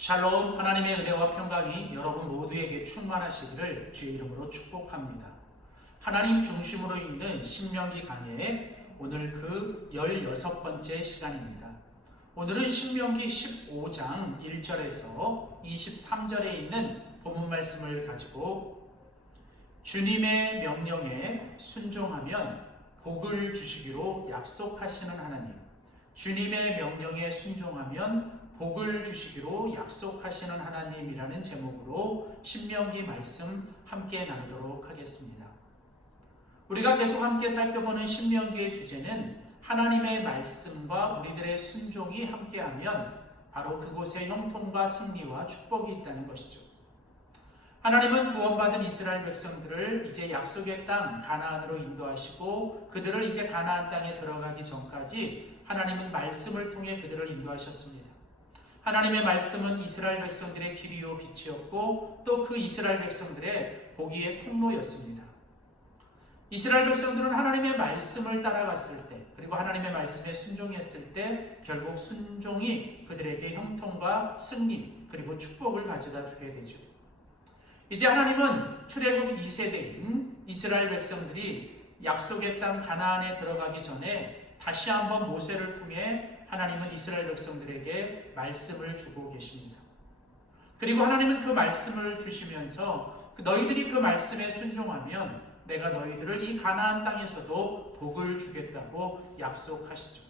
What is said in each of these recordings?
샬롬, 하나님의 은혜와 평강이 여러분 모두에게 충만하시기를 주의 이름으로 축복합니다. 하나님 중심으로 있는 신명기 강해의 오늘 그 16번째 시간입니다. 오늘은 신명기 15장 1절에서 23절에 있는 본문 말씀을 가지고 주님의 명령에 순종하면 복을 주시기로 약속하시는 하나님, 주님의 명령에 순종하면 복을 주시기로 약속하시는 하나님이라는 제목으로 신명기 말씀 함께 나누도록 하겠습니다. 우리가 계속 함께 살펴보는 신명기의 주제는 하나님의 말씀과 우리들의 순종이 함께하면 바로 그곳에 형통과 승리와 축복이 있다는 것이죠. 하나님은 구원받은 이스라엘 백성들을 이제 약속의 땅 가나안으로 인도하시고 그들을 이제 가나안 땅에 들어가기 전까지 하나님은 말씀을 통해 그들을 인도하셨습니다. 하나님의 말씀은 이스라엘 백성들의 길이요 빛이었고 또 그 이스라엘 백성들의 복의 통로였습니다. 이스라엘 백성들은 하나님의 말씀을 따라갔을 때 그리고 하나님의 말씀에 순종했을 때 결국 순종이 그들에게 형통과 승리 그리고 축복을 가져다 주게 되죠. 이제 하나님은 출애굽 2세대인 이스라엘 백성들이 약속의 땅 가나안에 들어가기 전에 다시 한번 모세를 통해 하나님은 이스라엘 백성들에게 말씀을 주고 계십니다. 그리고 하나님은 그 말씀을 주시면서 너희들이 그 말씀에 순종하면 내가 너희들을 이 가나안 땅에서도 복을 주겠다고 약속하시죠.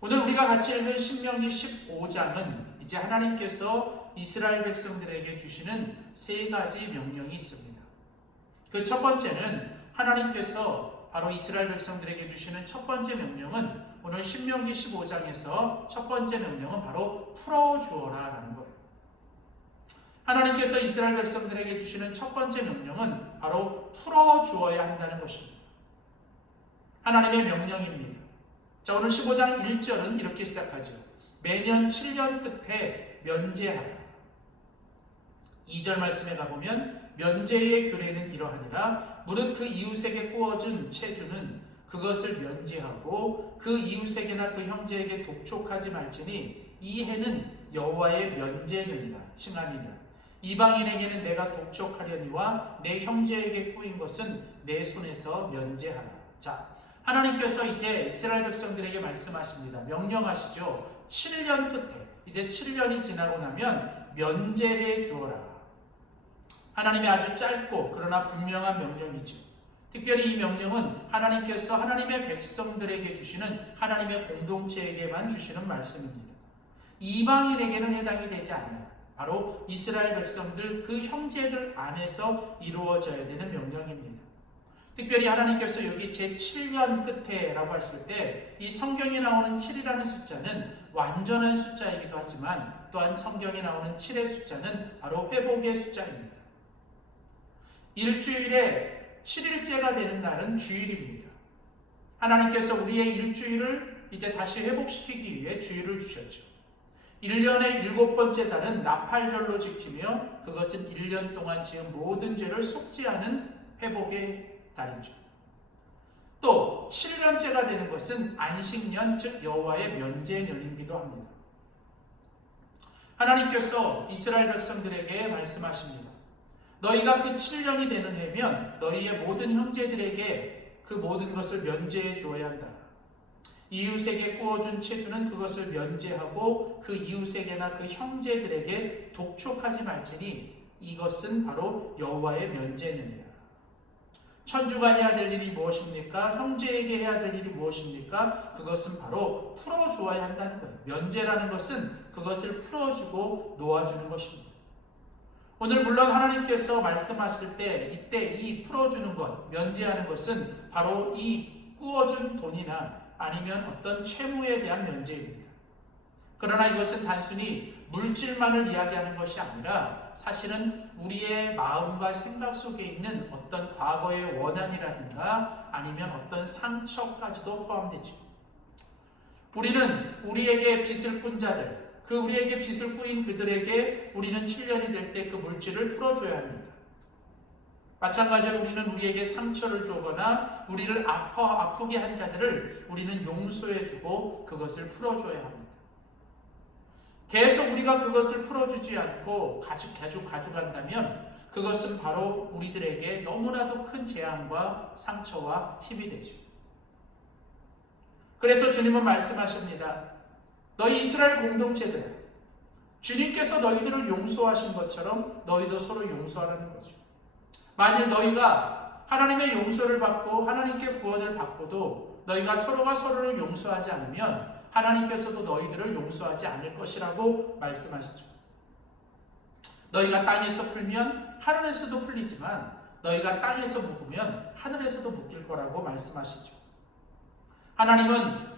오늘 우리가 같이 읽은 신명기 15장은 이제 하나님께서 이스라엘 백성들에게 주시는 세 가지 명령이 있습니다. 그 첫 번째는 하나님께서 바로 이스라엘 백성들에게 주시는 첫 번째 명령은 오늘 신명기 15장에서 첫 번째 명령은 바로 풀어주어라 라는 거예요. 하나님께서 이스라엘 백성들에게 주시는 첫 번째 명령은 바로 풀어주어야 한다는 것입니다. 하나님의 명령입니다. 자, 오늘 15장 1절은 이렇게 시작하죠. 매년 7년 끝에 면제하라. 2절 말씀에 가보면 면제의 규례는 이러하니라. 무릇 그 이웃에게 구워준 체주는 그것을 면제하고 그 이웃에게나 그 형제에게 독촉하지 말지니 이 해는 여호와의 면제년이라 칭함이니라. 이방인에게는 내가 독촉하려니와 내 형제에게 꾸인 것은 내 손에서 면제하라. 자, 하나님께서 이제 이스라엘 백성들에게 말씀하십니다. 명령하시죠. 7년 끝에 이제 7년이 지나고 나면 면제해 주어라. 하나님의 아주 짧고 그러나 분명한 명령이죠. 특별히 이 명령은 하나님께서 하나님의 백성들에게 주시는 하나님의 공동체에게만 주시는 말씀입니다. 이방인에게는 해당이 되지 않아요. 바로 이스라엘 백성들 그 형제들 안에서 이루어져야 되는 명령입니다. 특별히 하나님께서 여기 제7년 끝에라고 하실 때 이 성경에 나오는 7이라는 숫자는 완전한 숫자이기도 하지만 또한 성경에 나오는 7의 숫자는 바로 회복의 숫자입니다. 일주일에 7일째가 되는 날은 주일입니다. 하나님께서 우리의 일주일을 이제 다시 회복시키기 위해 주일을 주셨죠. 1년의 7번째 달은 나팔절로 지키며 그것은 1년 동안 지은 모든 죄를 속죄하는 회복의 달이죠. 또 7년째가 되는 것은 안식년, 즉 여호와의 면제년이기도 합니다. 하나님께서 이스라엘 백성들에게 말씀하십니다. 너희가 그 7년이 되는 해면 너희의 모든 형제들에게 그 모든 것을 면제해 주어야 한다. 이웃에게 구워준 체주는 그것을 면제하고 그 이웃에게나 그 형제들에게 독촉하지 말지니 이것은 바로 여호와의 면제년이라. 천주가 해야 될 일이 무엇입니까? 형제에게 해야 될 일이 무엇입니까? 그것은 바로 풀어주어야 한다는 거예요. 면제라는 것은 그것을 풀어주고 놓아주는 것입니다. 오늘 물론 하나님께서 말씀하실 때 이때 이 풀어주는 것, 면제하는 것은 바로 이 구워준 돈이나 아니면 어떤 채무에 대한 면제입니다. 그러나 이것은 단순히 물질만을 이야기하는 것이 아니라 사실은 우리의 마음과 생각 속에 있는 어떤 과거의 원한이라든가 아니면 어떤 상처까지도 포함되죠. 우리는 우리에게 빚을 꾼 자들, 그 우리에게 빚을 꾸인 그들에게 우리는 7년이 될 때 그 물질을 풀어줘야 합니다. 마찬가지로 우리는 우리에게 상처를 주거나 우리를 아프게 한 자들을 우리는 용서해주고 그것을 풀어줘야 합니다. 계속 우리가 그것을 풀어주지 않고 계속 가져간다면 그것은 바로 우리들에게 너무나도 큰 재앙과 상처와 힘이 되죠. 그래서 주님은 말씀하십니다. 너희 이스라엘 공동체들아, 주님께서 너희들을 용서하신 것처럼 너희도 서로 용서하라는 거죠. 만일 너희가 하나님의 용서를 받고 하나님께 구원을 받고도 너희가 서로가 서로를 용서하지 않으면 하나님께서도 너희들을 용서하지 않을 것이라고 말씀하시죠. 너희가 땅에서 풀면 하늘에서도 풀리지만 너희가 땅에서 묶으면 하늘에서도 묶일 거라고 말씀하시죠. 하나님은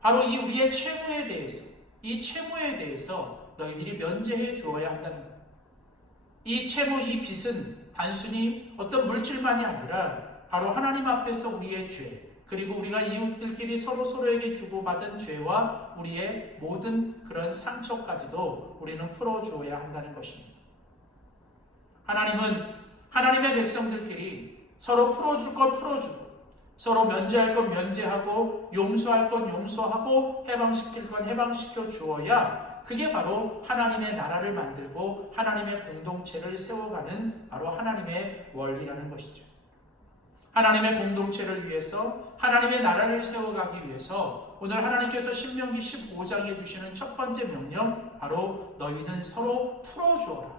바로 이 우리의 채무에 대해서, 이 채무에 대해서 너희들이 면제해 주어야 한다는 거예요. 이 채무, 이 빚은 단순히 어떤 물질만이 아니라 바로 하나님 앞에서 우리의 죄, 그리고 우리가 이웃들끼리 서로에게 주고받은 죄와 우리의 모든 그런 상처까지도 우리는 풀어주어야 한다는 것입니다. 하나님은 하나님의 백성들끼리 서로 풀어줄 걸 풀어주고, 서로 면제할 건 면제하고, 용서할 건 용서하고, 해방시킬 건 해방시켜 주어야 그게 바로 하나님의 나라를 만들고 하나님의 공동체를 세워가는 바로 하나님의 원리라는 것이죠. 하나님의 공동체를 위해서, 하나님의 나라를 세워가기 위해서 오늘 하나님께서 신명기 15장에 주시는 첫 번째 명령, 바로 너희는 서로 풀어주어라.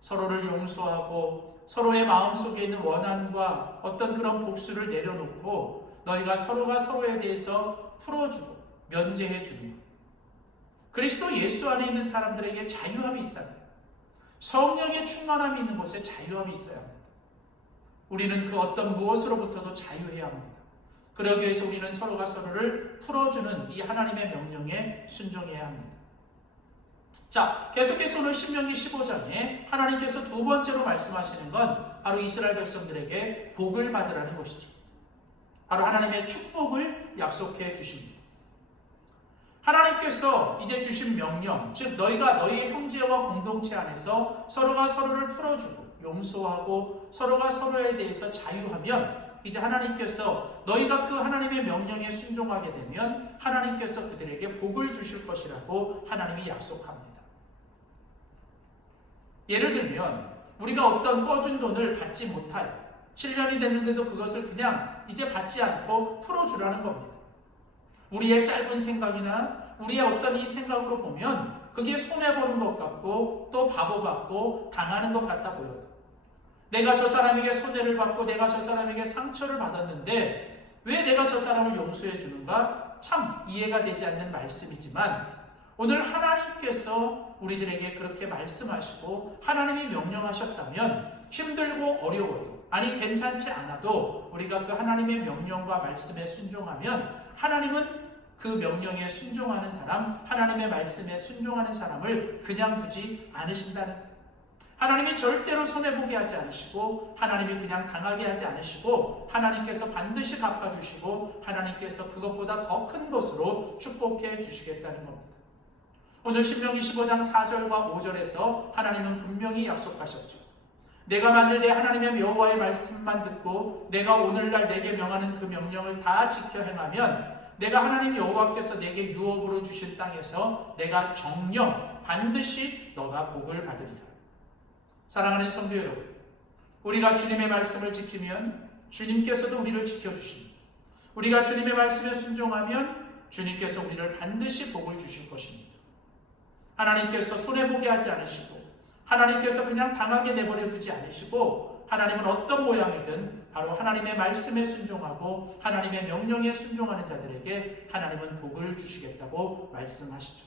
서로를 용서하고 서로의 마음속에 있는 원한과 어떤 그런 복수를 내려놓고 너희가 서로가 서로에 대해서 풀어주고 면제해 주는 것. 그리스도 예수 안에 있는 사람들에게 자유함이 있어야 합니다. 성령의 충만함이 있는 곳에 자유함이 있어야 합니다. 우리는 그 어떤 무엇으로부터도 자유해야 합니다. 그러기 위해서 우리는 서로가 서로를 풀어주는 이 하나님의 명령에 순종해야 합니다. 자, 계속해서 오늘 신명기 15장에 하나님께서 두 번째로 말씀하시는 건 바로 이스라엘 백성들에게 복을 받으라는 것이죠. 바로 하나님의 축복을 약속해 주십니다. 하나님께서 이제 주신 명령, 즉 너희가 너희의 형제와 공동체 안에서 서로가 서로를 풀어주고 용서하고 서로가 서로에 대해서 자유하면 이제 하나님께서 너희가 그 하나님의 명령에 순종하게 되면 하나님께서 그들에게 복을 주실 것이라고 하나님이 약속합니다. 예를 들면 우리가 어떤 꺼준 돈을 받지 못하여 7년이 됐는데도 그것을 그냥 이제 받지 않고 풀어주라는 겁니다. 우리의 짧은 생각이나 우리의 어떤 이 생각으로 보면 그게 손해보는 것 같고 또 바보 같고 당하는 것 같아 보여요. 내가 저 사람에게 손해를 받고 내가 저 사람에게 상처를 받았는데 왜 내가 저 사람을 용서해 주는가? 참 이해가 되지 않는 말씀이지만 오늘 하나님께서 우리들에게 그렇게 말씀하시고 하나님이 명령하셨다면 힘들고 어려워도 아니 괜찮지 않아도 우리가 그 하나님의 명령과 말씀에 순종하면 하나님은 그 명령에 순종하는 사람, 하나님의 말씀에 순종하는 사람을 그냥 두지 않으신다는 거예요. 하나님이 절대로 손해보게 하지 않으시고 하나님이 그냥 당하게 하지 않으시고 하나님께서 반드시 갚아주시고 하나님께서 그것보다 더 큰 것으로 축복해 주시겠다는 겁니다. 오늘 신명기 15장 4절과 5절에서 하나님은 분명히 약속하셨죠. 내가 만일 내 하나님의 여호와의 말씀만 듣고 내가 오늘날 내게 명하는 그 명령을 다 지켜 행하면 내가 하나님 여호와께서 내게 유업으로 주신 땅에서 내가 정녕 반드시 너가 복을 받으리라. 사랑하는 성도 여러분, 우리가 주님의 말씀을 지키면 주님께서도 우리를 지켜주십니다. 우리가 주님의 말씀에 순종하면 주님께서 우리를 반드시 복을 주실 것입니다. 하나님께서 손해보게 하지 않으시고 하나님께서 그냥 당하게 내버려 두지 않으시고 하나님은 어떤 모양이든 바로 하나님의 말씀에 순종하고 하나님의 명령에 순종하는 자들에게 하나님은 복을 주시겠다고 말씀하시죠.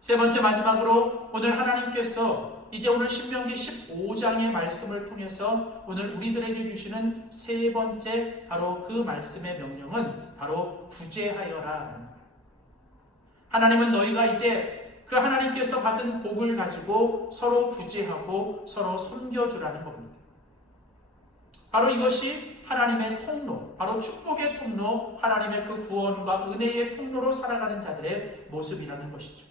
세 번째 마지막으로 오늘 하나님께서 이제 오늘 신명기 15장의 말씀을 통해서 오늘 우리들에게 주시는 세 번째 바로 그 말씀의 명령은 바로 구제하여라라는 거예요. 하나님은 너희가 이제 그 하나님께서 받은 복을 가지고 서로 구제하고 서로 섬겨주라는 겁니다. 바로 이것이 하나님의 통로, 바로 축복의 통로, 하나님의 그 구원과 은혜의 통로로 살아가는 자들의 모습이라는 것이죠.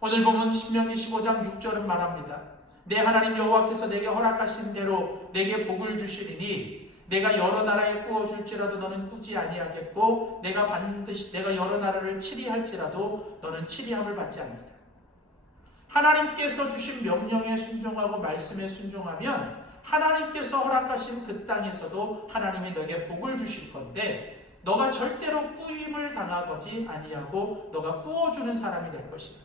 오늘 보면 신명기 15장 6절은 말합니다. 내 하나님 여호와께서 내게 허락하신 대로 내게 복을 주시리니 내가 여러 나라에 구워줄지라도 너는 꾸지 아니하겠고 내가 여러 나라를 치리할지라도 너는 치리함을 받지 않는다. 하나님께서 주신 명령에 순종하고 말씀에 순종하면 하나님께서 허락하신 그 땅에서도 하나님이 너에게 복을 주실 건데 너가 절대로 꾸임을 당하지 아니하고 너가 꾸어주는 사람이 될 것이다.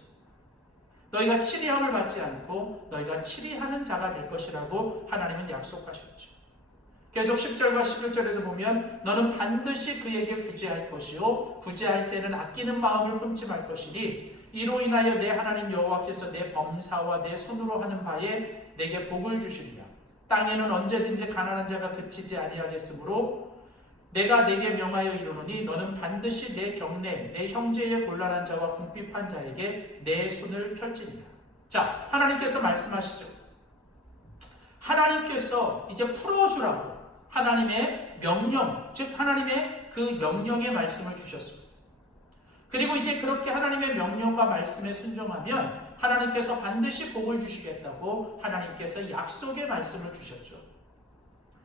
너희가 치리함을 받지 않고 너희가 치리하는 자가 될 것이라고 하나님은 약속하셨죠. 계속 10절과 11절에도 보면 너는 반드시 그에게 구제할 것이요 구제할 때는 아끼는 마음을 흠치 말 것이니 이로 인하여 내 하나님 여호와께서 내 범사와 내 손으로 하는 바에 내게 복을 주시리라. 땅에는 언제든지 가난한 자가 그치지 아니하겠으므로 내가 내게 명하여 이르노니 너는 반드시 내 경내 내 형제의 곤란한 자와 궁핍한 자에게 내 손을 펼치리라. 자, 하나님께서 말씀하시죠. 하나님께서 이제 풀어주라고 하나님의 명령, 즉 하나님의 그 명령의 말씀을 주셨습니다. 그리고 이제 그렇게 하나님의 명령과 말씀에 순종하면 하나님께서 반드시 복을 주시겠다고 하나님께서 약속의 말씀을 주셨죠.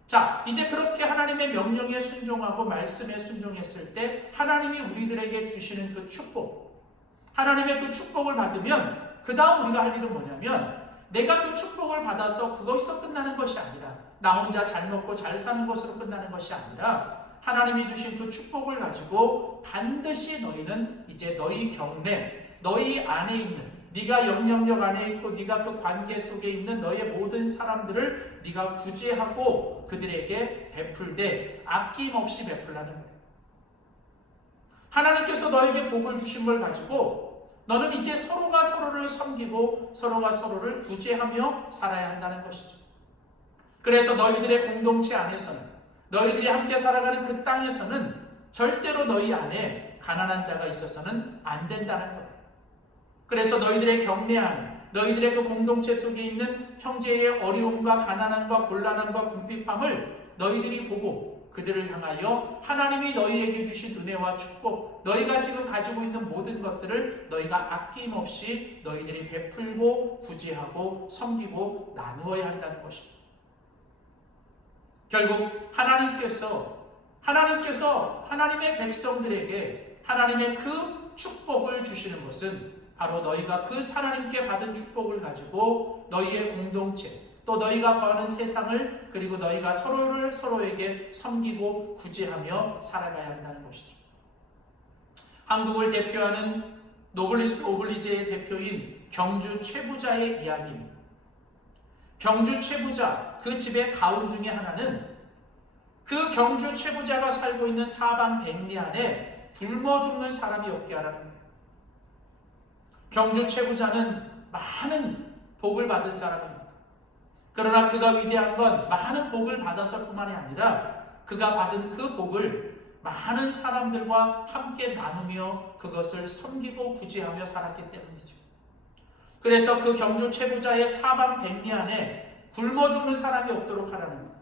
자, 이제 그렇게 하나님의 명령에 순종하고 말씀에 순종했을 때 하나님이 우리들에게 주시는 그 축복, 하나님의 그 축복을 받으면 그 다음 우리가 할 일은 뭐냐면 내가 그 축복을 받아서 그것에서 끝나는 것이 아니라 나 혼자 잘 먹고 잘 사는 것으로 끝나는 것이 아니라 하나님이 주신 그 축복을 가지고 반드시 너희는 이제 너희 경내, 너희 안에 있는 네가 영향력 안에 있고 네가 그 관계 속에 있는 너의 모든 사람들을 네가 구제하고 그들에게 베풀되 아낌없이 베풀라는 거예요. 하나님께서 너에게 복을 주신 걸 가지고 너는 이제 서로가 서로를 섬기고 서로가 서로를 구제하며 살아야 한다는 것이죠. 그래서 너희들의 공동체 안에서는 너희들이 함께 살아가는 그 땅에서는 절대로 너희 안에 가난한 자가 있어서는 안 된다는 거예요. 그래서 너희들의 경내 안에 너희들의 그 공동체 속에 있는 형제의 어려움과 가난함과 곤란함과 궁핍함을 너희들이 보고 그들을 향하여 하나님이 너희에게 주신 은혜와 축복, 너희가 지금 가지고 있는 모든 것들을 너희가 아낌없이 너희들이 베풀고 구제하고 섬기고 나누어야 한다는 것입니다. 결국 하나님께서 하나님의 백성들에게 하나님의 그 축복을 주시는 것은 바로 너희가 그 하나님께 받은 축복을 가지고 너희의 공동체 또 너희가 거하는 세상을 그리고 너희가 서로에게 섬기고 구제하며 살아가야 한다는 것이죠. 한국을 대표하는 노블리스 오블리제의 대표인 경주 최부자의 이야기입니다. 경주 최부자, 그 집의 가훈 중에 하나는 그 경주 최부자가 살고 있는 사방 백리 안에 굶어 죽는 사람이 없게 하라는 거예요. 경주 최부자는 많은 복을 받은 사람입니다. 그러나 그가 위대한 건 많은 복을 받아서뿐만이 아니라 그가 받은 그 복을 많은 사람들과 함께 나누며 그것을 섬기고 구제하며 살았기 때문이죠. 그래서 그 경주 최부자의 사방 백리 안에 굶어 죽는 사람이 없도록 하라는 거예요.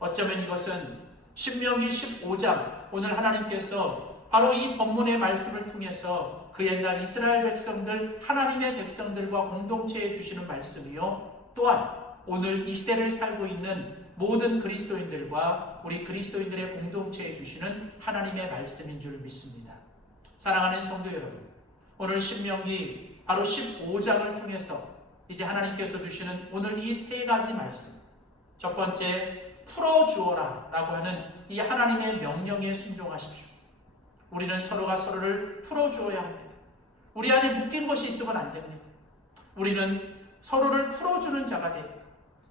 어쩌면 이것은 신명기 15장 오늘 하나님께서 바로 이 본문의 말씀을 통해서 그 옛날 이스라엘 백성들, 하나님의 백성들과 공동체에 주시는 말씀이요. 또한 오늘 이 시대를 살고 있는 모든 그리스도인들과 우리 그리스도인들의 공동체에 주시는 하나님의 말씀인 줄 믿습니다. 사랑하는 성도 여러분, 오늘 신명기 바로 15장을 통해서 이제 하나님께서 주시는 오늘 이 세 가지 말씀. 첫 번째, 풀어주어라 라고 하는 이 하나님의 명령에 순종하십시오. 우리는 서로가 서로를 풀어주어야 합니다. 우리 안에 묶인 것이 있으면 안 됩니다. 우리는 서로를 풀어주는 자가 됩니다.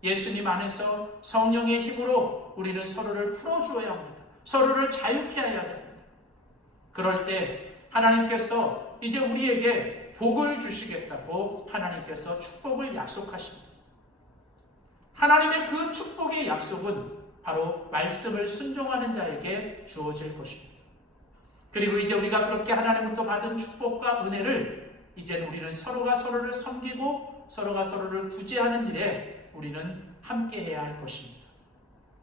예수님 안에서 성령의 힘으로 우리는 서로를 풀어주어야 합니다. 서로를 자유케 해야 됩니다. 그럴 때 하나님께서 이제 우리에게 복을 주시겠다고 하나님께서 축복을 약속하십니다. 하나님의 그 축복의 약속은 바로 말씀을 순종하는 자에게 주어질 것입니다. 그리고 이제 우리가 그렇게 하나님부터 받은 축복과 은혜를 이제 우리는 서로가 서로를 섬기고 서로가 서로를 구제하는 일에 우리는 함께 해야 할 것입니다.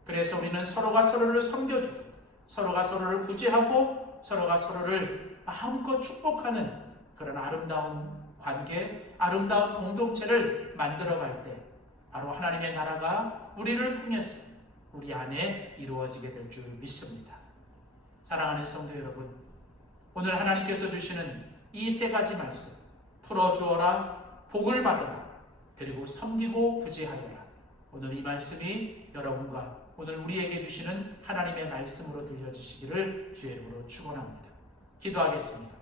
그래서 우리는 서로가 서로를 섬겨주고 서로가 서로를 구제하고 서로가 서로를 마음껏 축복하는 그런 아름다운 관계, 아름다운 공동체를 만들어갈 때 바로 하나님의 나라가 우리를 통해서 우리 안에 이루어지게 될 줄 믿습니다. 사랑하는 성도 여러분, 오늘 하나님께서 주시는 이 세 가지 말씀, 풀어주어라, 복을 받으라, 그리고 섬기고 구제하여라. 오늘 이 말씀이 여러분과 오늘 우리에게 주시는 하나님의 말씀으로 들려주시기를 주의 이름으로 축원합니다. 기도하겠습니다.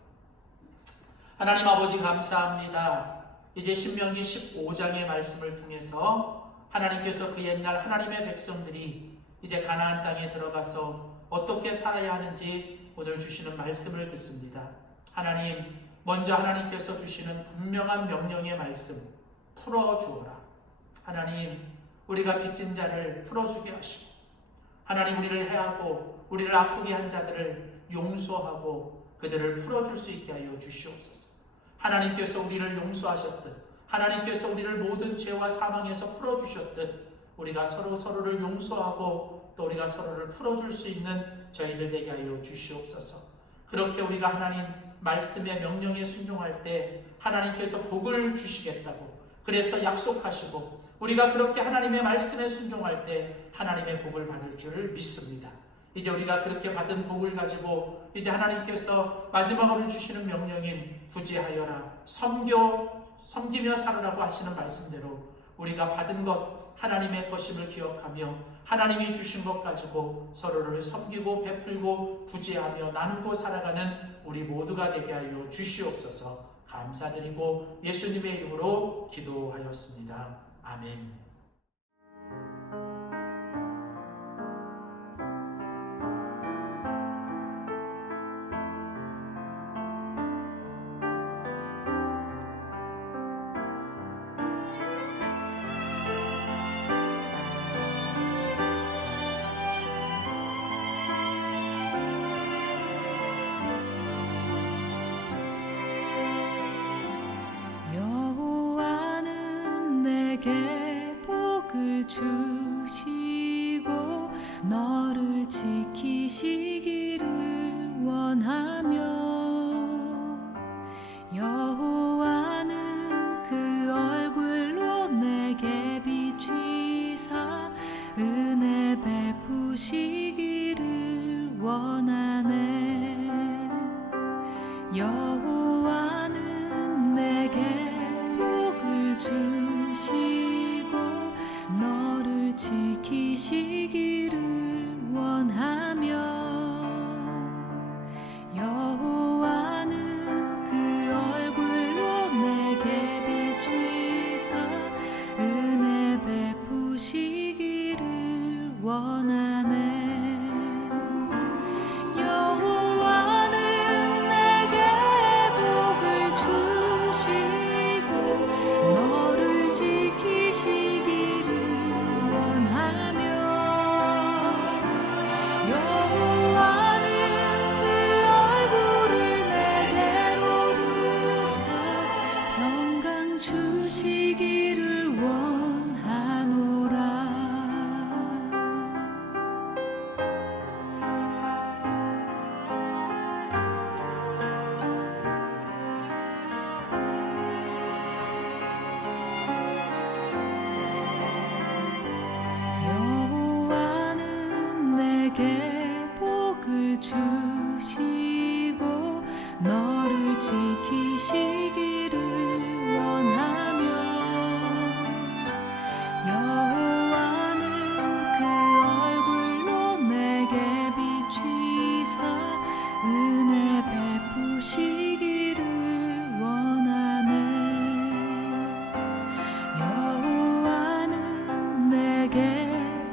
하나님 아버지 감사합니다. 이제 신명기 15장의 말씀을 통해서 하나님께서 그 옛날 하나님의 백성들이 이제 가나안 땅에 들어가서 어떻게 살아야 하는지 오늘 주시는 말씀을 듣습니다. 하나님, 먼저 하나님께서 주시는 분명한 명령의 말씀, 풀어주어라. 하나님, 우리가 빚진 자를 풀어주게 하시고, 하나님 우리를 해하고 우리를 아프게 한 자들을 용서하고 그들을 풀어줄 수 있게 하여 주시옵소서. 하나님께서 우리를 용서하셨듯, 하나님께서 우리를 모든 죄와 사망에서 풀어주셨듯, 우리가 서로를 용서하고 또 우리가 서로를 풀어줄 수 있는 저희들 되게 하여 주시옵소서. 그렇게 우리가 하나님 말씀의 명령에 순종할 때 하나님께서 복을 주시겠다고 그래서 약속하시고, 우리가 그렇게 하나님의 말씀에 순종할 때 하나님의 복을 받을 줄 믿습니다. 이제 우리가 그렇게 받은 복을 가지고 이제 하나님께서 마지막으로 주시는 명령인 구제하여라, 섬기며 살으라고 하시는 말씀대로 우리가 받은 것 하나님의 것임을 기억하며 하나님이 주신 것 가지고 서로를 섬기고 베풀고 구제하며 나누고 살아가는 우리 모두가 되게 하여 주시옵소서. 감사드리고 예수님의 이름으로 기도하였습니다. 아멘. 복을 주시고 너를 지키시기를 원하며, 여호와는 그 얼굴로 내게 비추사 은혜 베푸시기를 원하네. 여호와는 내게 복을 주시고 너를 지키시기를 원하며, 여호와는 그 얼굴로 내게 비추사 은혜 베푸시기를 원하네. 주시기를 원하노라. 여호와는 내게 복을 주시고 너를 지키시기를 원하며, 여호와는 그 얼굴로 내게 비추사 은혜 베푸시기를 원하네. 여호와는 내게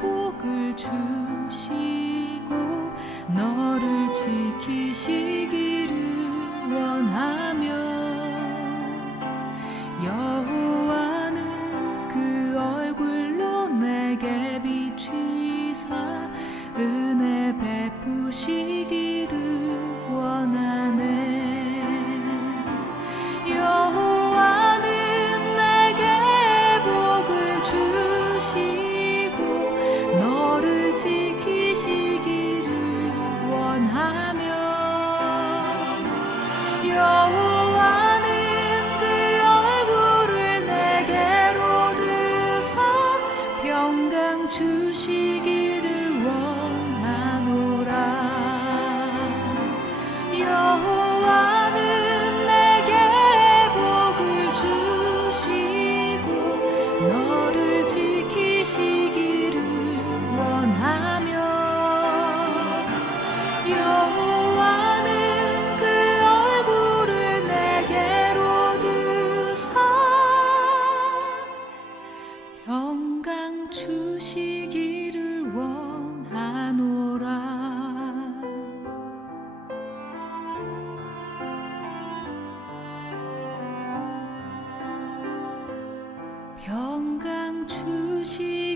복을 주시고 너를 지키시기를 원하며, 주시고